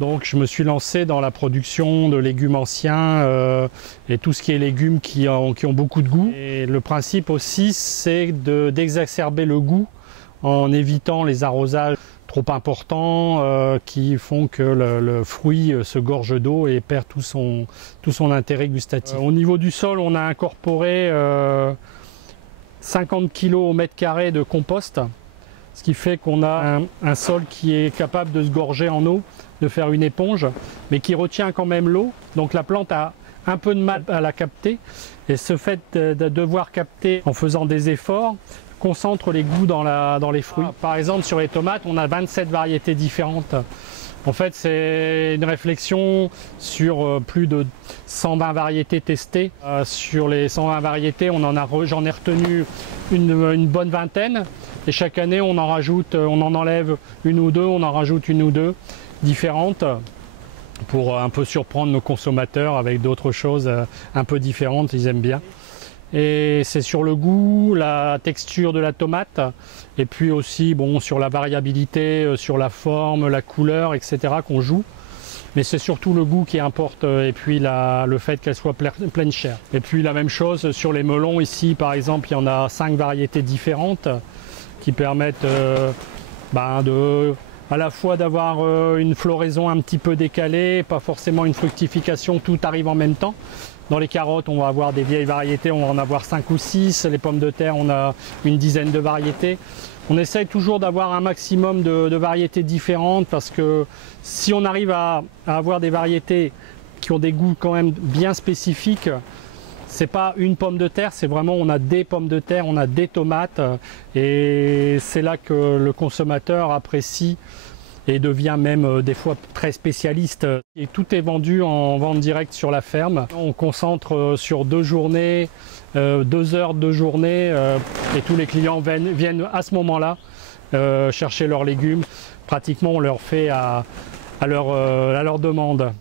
Donc je me suis lancé dans la production de légumes anciens et tout ce qui est légumes qui ont beaucoup de goût. Et le principe aussi, c'est d'exacerber le goût en évitant les arrosages trop importants qui font que le fruit se gorge d'eau et perd tout son intérêt gustatif. Au niveau du sol, on a incorporé 50 kg au mètre carré de compost, ce qui fait qu'on a un sol qui est capable de se gorger en eau, de faire une éponge, mais qui retient quand même l'eau. Donc la plante a un peu de mal à la capter, et ce fait de devoir capter en faisant des efforts concentre les goûts dans les fruits. Par exemple, sur les tomates, on a 27 variétés différentes. En fait, c'est une réflexion sur plus de 120 variétés testées. Sur les 120 variétés, j'en ai retenu une bonne vingtaine. Et chaque année, on en enlève une ou deux, on en rajoute une ou deux différentes pour un peu surprendre nos consommateurs avec d'autres choses un peu différentes, ils aiment bien. Et c'est sur le goût, la texture de la tomate, et puis aussi sur la variabilité, sur la forme, la couleur, etc. qu'on joue. Mais c'est surtout le goût qui importe, et puis le fait qu'elle soit pleine chair. Et puis la même chose sur les melons, ici par exemple, il y en a 5 variétés différentes qui permettent à la fois d'avoir une floraison un petit peu décalée, pas forcément une fructification, tout arrive en même temps. Dans les carottes, on va avoir des vieilles variétés, on va en avoir 5 ou 6. Les pommes de terre, on a une dizaine de variétés. On essaye toujours d'avoir un maximum de variétés différentes parce que si on arrive à avoir des variétés qui ont des goûts quand même bien spécifiques, c'est pas une pomme de terre, c'est vraiment on a des pommes de terre, on a des tomates et c'est là que le consommateur apprécie et devient même des fois très spécialiste. Et tout est vendu en vente directe sur la ferme. On concentre sur 2 journées, 2 heures de journée et tous les clients viennent à ce moment-là chercher leurs légumes. Pratiquement on leur fait à leur demande.